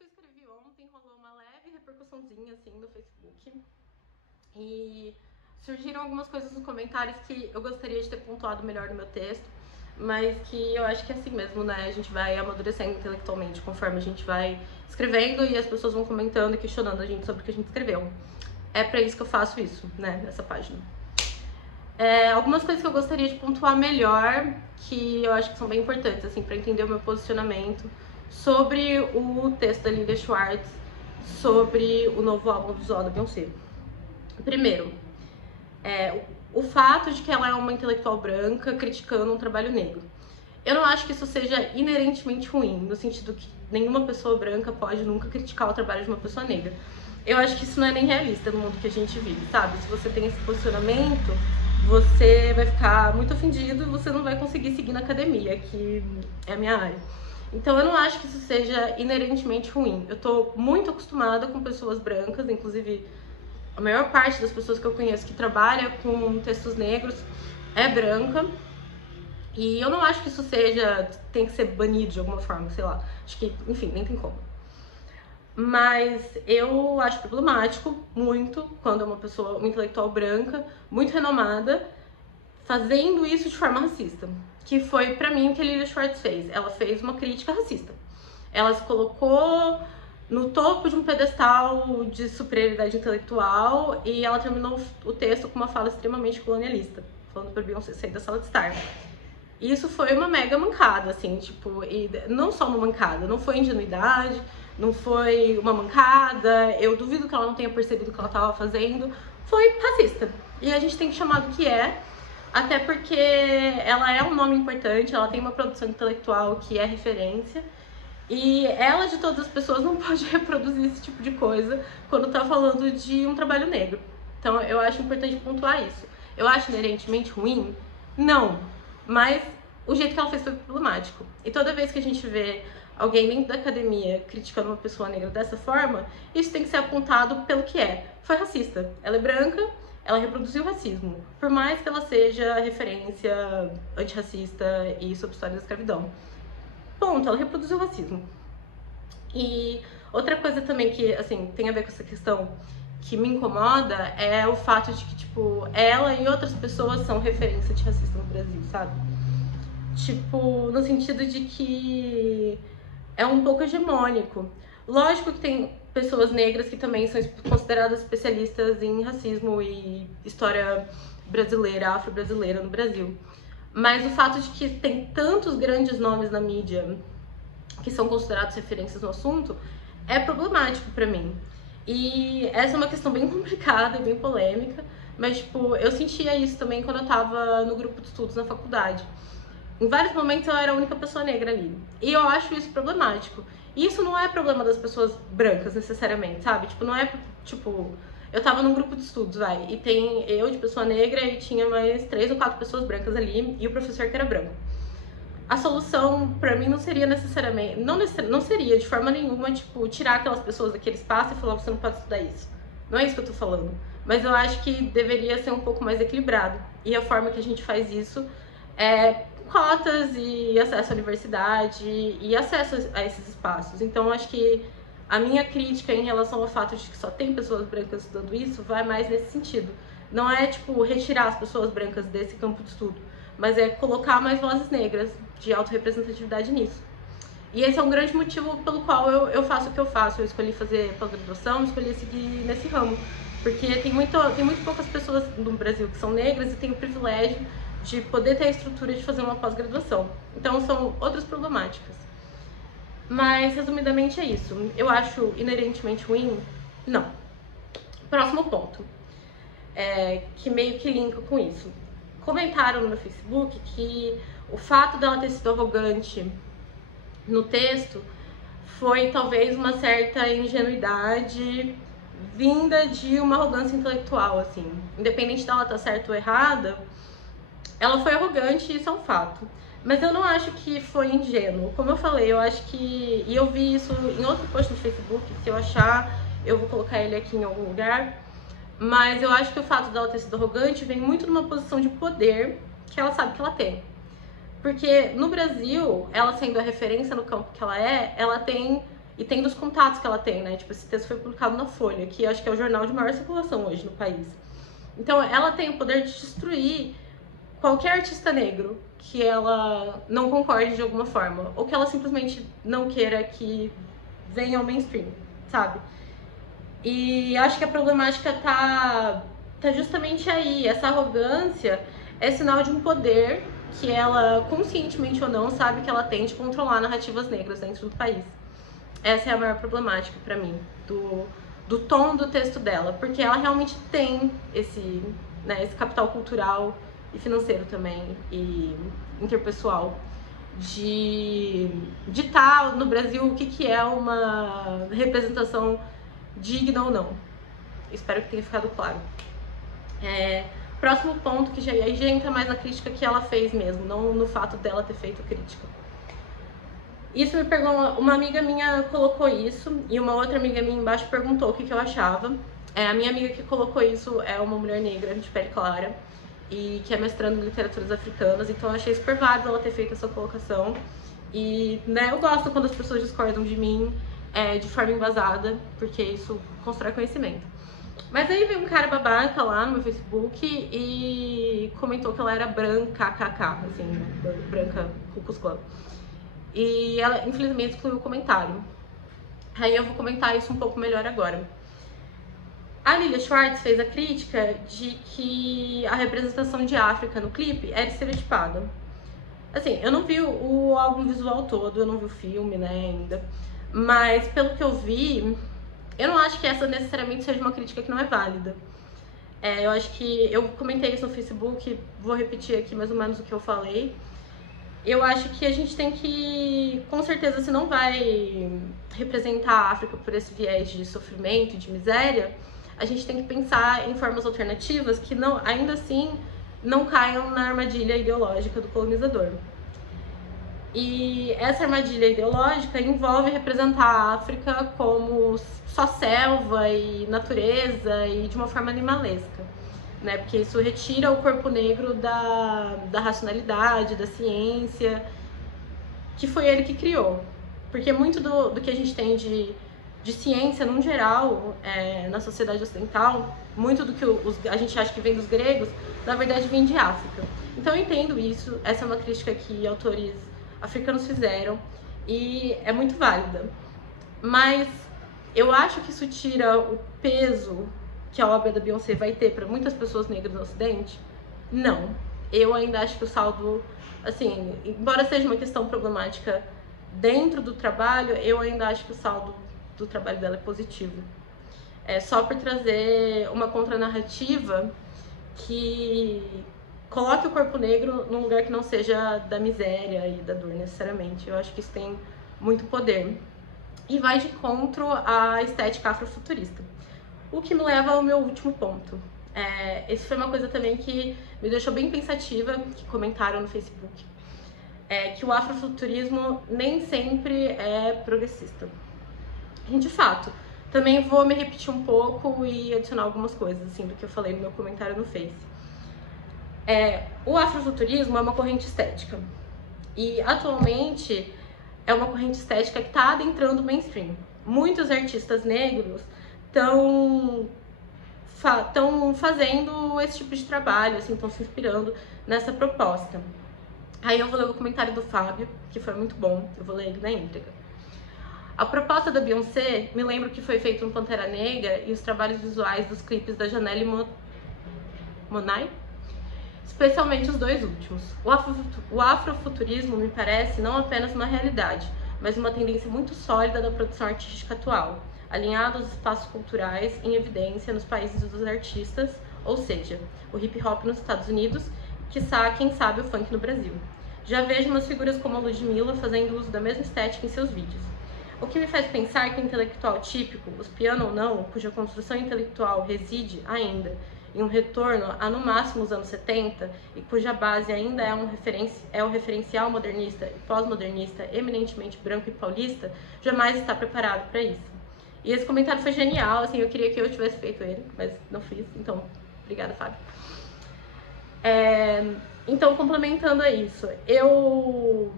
que eu escrevi ontem rolou uma leve repercussãozinha, assim, no Facebook. E surgiram algumas coisas nos comentários que eu gostaria de ter pontuado melhor no meu texto, mas que eu acho que é assim mesmo, né? A gente vai amadurecendo intelectualmente conforme a gente vai escrevendo e as pessoas vão comentando e questionando a gente sobre o que a gente escreveu. É pra isso que eu faço isso, né, nessa página. Algumas coisas que eu gostaria de pontuar melhor, que eu acho que são bem importantes, assim, pra entender o meu posicionamento sobre o texto da Lilia Schwartz, sobre o novo álbum visual da Beyoncé. Primeiro, o fato de que ela é uma intelectual branca criticando um trabalho negro. Eu não acho que isso seja inerentemente ruim, no sentido que nenhuma pessoa branca pode nunca criticar o trabalho de uma pessoa negra. Eu acho que isso não é nem realista no mundo que a gente vive, sabe? Se você tem esse posicionamento, você vai ficar muito ofendido e você não vai conseguir seguir na academia, que é a minha área. Então eu não acho que isso seja inerentemente ruim. Eu tô muito acostumada com pessoas brancas, inclusive a maior parte das pessoas que eu conheço que trabalha com textos negros é branca. E eu não acho que isso tem que ser banido de alguma forma, sei lá. Acho que, enfim, nem tem como. Mas eu acho problemático muito quando é uma pessoa, uma intelectual branca, muito renomada, fazendo isso de forma racista. Que foi, pra mim, o que a Lilia Schwartz fez. Ela fez uma crítica racista. Ela se colocou no topo de um pedestal de superioridade intelectual e ela terminou o texto com uma fala extremamente colonialista, falando pra Beyoncé sair da sala de estar. E isso foi uma mega mancada, assim, tipo, e não só uma mancada, não foi ingenuidade, não foi uma mancada, eu duvido que ela não tenha percebido o que ela estava fazendo, foi racista. E a gente tem que chamar do que é, até porque ela é um nome importante, ela tem uma produção intelectual que é referência, e ela, de todas as pessoas, não pode reproduzir esse tipo de coisa quando tá falando de um trabalho negro. Então eu acho importante pontuar isso. Eu acho inerentemente ruim? Não. Mas o jeito que ela fez foi problemático. E toda vez que a gente vê alguém dentro da academia criticando uma pessoa negra dessa forma, isso tem que ser apontado pelo que é. Foi racista. Ela é branca, ela reproduziu o racismo. Por mais que ela seja referência antirracista e sobre história da escravidão. Ponto, ela reproduziu o racismo. E outra coisa também que, assim, tem a ver com essa questão que me incomoda é o fato de que, tipo, ela e outras pessoas são referência de racista no Brasil, sabe? Tipo, no sentido de que é um pouco hegemônico. Lógico que tem pessoas negras que também são consideradas especialistas em racismo e história brasileira, afro-brasileira no Brasil. Mas o fato de que tem tantos grandes nomes na mídia que são considerados referências no assunto é problemático pra mim. E essa é uma questão bem complicada e bem polêmica, mas, tipo, eu sentia isso também quando eu tava no grupo de estudos na faculdade. Em vários momentos eu era a única pessoa negra ali. E eu acho isso problemático. E isso não é problema das pessoas brancas, necessariamente, sabe? Tipo, não é, tipo... Eu tava num grupo de estudos, e tem eu de pessoa negra e tinha mais 3 ou 4 pessoas brancas ali e o professor que era branco. A solução, pra mim, não seria necessariamente... Não seria, de forma nenhuma, tipo, tirar aquelas pessoas daquele espaço e falar, você não pode estudar isso. Não é isso que eu tô falando. Mas eu acho que deveria ser um pouco mais equilibrado. E a forma que a gente faz isso é cotas e acesso à universidade e acesso a esses espaços. Então, eu acho que a minha crítica em relação ao fato de que só tem pessoas brancas estudando isso vai mais nesse sentido. Não é, tipo, retirar as pessoas brancas desse campo de estudo, mas é colocar mais vozes negras de autorrepresentatividade nisso. E esse é um grande motivo pelo qual eu faço o que eu faço. Eu escolhi fazer pós-graduação, escolhi seguir nesse ramo. Porque tem muito poucas pessoas no Brasil que são negras e tem o privilégio de poder ter a estrutura de fazer uma pós-graduação. Então são outras problemáticas. Mas, resumidamente, é isso. Eu acho inerentemente ruim? Não. Próximo ponto, que meio que linka com isso. Comentaram no meu Facebook que o fato dela ter sido arrogante no texto foi talvez uma certa ingenuidade vinda de uma arrogância intelectual, assim. Independente dela estar certa ou errada, ela foi arrogante e isso é um fato. Mas eu não acho que foi ingênuo. Como eu falei, eu acho que... E eu vi isso em outro post no Facebook, se eu achar, eu vou colocar ele aqui em algum lugar. Mas eu acho que o fato dela ter sido arrogante vem muito numa posição de poder que ela sabe que ela tem. Porque no Brasil, ela sendo a referência no campo que ela tem e tendo os contatos que ela tem, né? Tipo, esse texto foi publicado na Folha, que acho que é o jornal de maior circulação hoje no país. Então, ela tem o poder de destruir qualquer artista negro que ela não concorde de alguma forma, ou que ela simplesmente não queira que venha ao mainstream, sabe? E acho que a problemática tá justamente aí. Essa arrogância é sinal de um poder que ela, conscientemente ou não, sabe que ela tem de controlar narrativas negras dentro do país. Essa é a maior problemática pra mim, do tom do texto dela, porque ela realmente tem esse capital cultural e financeiro também, e interpessoal, de ditar no Brasil o que é uma representação digna ou não. Espero que tenha ficado claro. Próximo ponto, que já entra mais na crítica que ela fez mesmo, não no fato dela ter feito crítica. Isso me perguntou, uma amiga minha colocou isso, e uma outra amiga minha embaixo perguntou o que eu achava. A minha amiga que colocou isso é uma mulher negra, de pele clara, e que é mestrando em literaturas africanas, então eu achei super válido ela ter feito essa colocação. E eu gosto quando as pessoas discordam de mim de forma embasada, porque isso constrói conhecimento. Mas aí veio um cara babaca lá no meu Facebook e comentou que ela era branca, kkk, assim, branca, Ku Klux Klan. E ela, infelizmente, excluiu o comentário. Aí eu vou comentar isso um pouco melhor agora. A Lilia Schwartz fez a crítica de que a representação de África no clipe era estereotipada. Assim, eu não vi o álbum visual todo, eu não vi o filme, ainda. Mas, pelo que eu vi, eu não acho que essa necessariamente seja uma crítica que não é válida. Eu acho que eu comentei isso no Facebook, vou repetir aqui mais ou menos o que eu falei. Eu acho que a gente tem que, com certeza, se não vai representar a África por esse viés de sofrimento e de miséria, a gente tem que pensar em formas alternativas que não, ainda assim não caiam na armadilha ideológica do colonizador. E essa armadilha ideológica envolve representar a África como só selva e natureza e de uma forma animalesca, porque isso retira o corpo negro da racionalidade, da ciência, que foi ele que criou. Porque muito do que a gente tem de ciência, num geral, na sociedade ocidental, muito do que a gente acha que vem dos gregos, na verdade vem de África. Então eu entendo isso, essa é uma crítica que autores africanos fizeram e é muito válida. Mas eu acho que isso tira o peso que a obra da Beyoncé vai ter para muitas pessoas negras no Ocidente? Não. Eu ainda acho que o saldo, assim, embora seja uma questão problemática dentro do trabalho, eu ainda acho que o saldo do trabalho dela é positivo. Só por trazer uma contranarrativa que coloque o corpo negro num lugar que não seja da miséria e da dor necessariamente. Eu acho que isso tem muito poder. E vai de encontro à estética afrofuturista. O que me leva ao meu último ponto. Esse foi uma coisa também que me deixou bem pensativa, que comentaram no Facebook. Que o afrofuturismo nem sempre é progressista. E, de fato, também vou me repetir um pouco e adicionar algumas coisas, assim, do que eu falei no meu comentário no Face. O afrofuturismo é uma corrente estética. E, atualmente, é uma corrente estética que está adentrando o mainstream. Muitos artistas negros estão fazendo esse tipo de trabalho, assim, estão se inspirando nessa proposta. Aí eu vou ler o comentário do Fábio, que foi muito bom, eu vou ler ele na íntegra. A proposta da Beyoncé me lembra o que foi feito no Pantera Negra e os trabalhos visuais dos clipes da Janelle Monáe, especialmente os dois últimos. O afrofuturismo me parece não apenas uma realidade, mas uma tendência muito sólida da produção artística atual, alinhado aos espaços culturais em evidência nos países dos artistas, ou seja, o hip hop nos Estados Unidos, quiçá, quem sabe, o funk no Brasil. Já vejo umas figuras como a Ludmilla fazendo uso da mesma estética em seus vídeos. O que me faz pensar que o intelectual típico, os piano ou não, cuja construção intelectual reside ainda em um retorno a no máximo os anos 70 e cuja base ainda é o referencial modernista e pós-modernista eminentemente branco e paulista, jamais está preparado para isso. E esse comentário foi genial, assim, eu queria que eu tivesse feito ele, mas não fiz, então, obrigada, Fábio. Então, complementando a isso, eu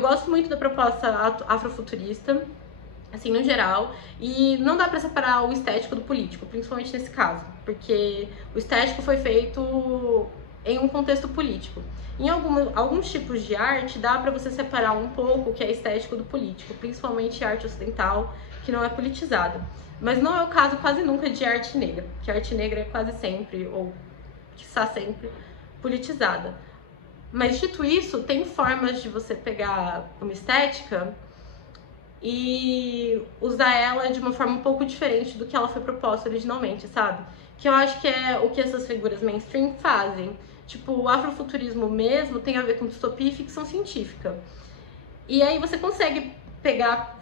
gosto muito da proposta afrofuturista, assim, no geral, e não dá pra separar o estético do político, principalmente nesse caso, porque o estético foi feito em um contexto político. Em alguns tipos de arte, dá pra você separar um pouco o que é estético do político, principalmente arte ocidental, que não é politizada. Mas não é o caso quase nunca de arte negra, que a arte negra é quase sempre, ou quiçá sempre, politizada. Mas dito isso, tem formas de você pegar uma estética e usar ela de uma forma um pouco diferente do que ela foi proposta originalmente, sabe? Que eu acho que é o que essas figuras mainstream fazem. Tipo, o afrofuturismo mesmo tem a ver com distopia e ficção científica. E aí você consegue pegar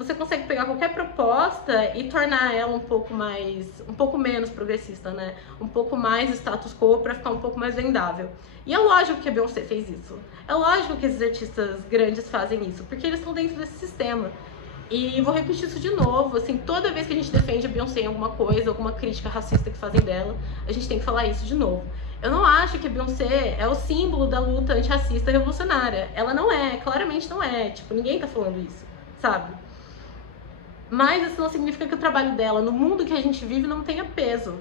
qualquer proposta e tornar ela um pouco menos progressista, né? Um pouco mais status quo para ficar um pouco mais vendável. E é lógico que a Beyoncé fez isso. É lógico que esses artistas grandes fazem isso, porque eles estão dentro desse sistema. E vou repetir isso de novo, assim, toda vez que a gente defende a Beyoncé em alguma coisa, alguma crítica racista que fazem dela, a gente tem que falar isso de novo. Eu não acho que a Beyoncé é o símbolo da luta antirracista revolucionária. Ela não é, claramente não é. Tipo, ninguém tá falando isso, sabe? Mas isso não significa que o trabalho dela no mundo que a gente vive não tenha peso,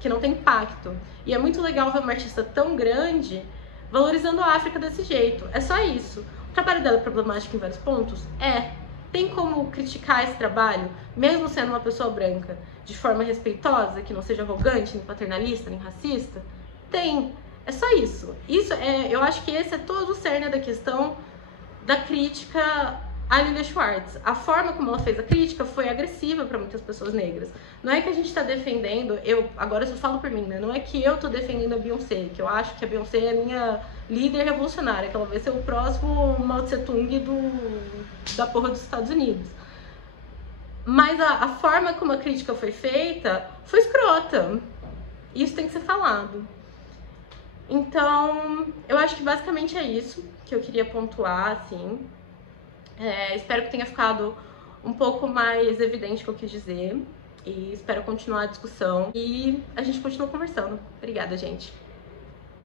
que não tem impacto. E é muito legal ver uma artista tão grande valorizando a África desse jeito. É só isso. O trabalho dela é problemático em vários pontos? É. Tem como criticar esse trabalho, mesmo sendo uma pessoa branca, de forma respeitosa, que não seja arrogante, nem paternalista, nem racista? Tem. É só isso. Eu acho que esse é todo o cerne da questão da crítica a Lilia Schwartz. A forma como ela fez a crítica foi agressiva para muitas pessoas negras. Não é que a gente está defendendo, agora eu só falo por mim, né? Não é que eu tô defendendo a Beyoncé, que eu acho que a Beyoncé é a minha líder revolucionária, que ela vai ser o próximo Mao Tse Tung da porra dos Estados Unidos. Mas a forma como a crítica foi feita foi escrota. Isso tem que ser falado. Então, eu acho que basicamente é isso que eu queria pontuar, assim. Espero que tenha ficado um pouco mais evidente o que eu quis dizer. E espero continuar a discussão. E a gente continua conversando. Obrigada, gente.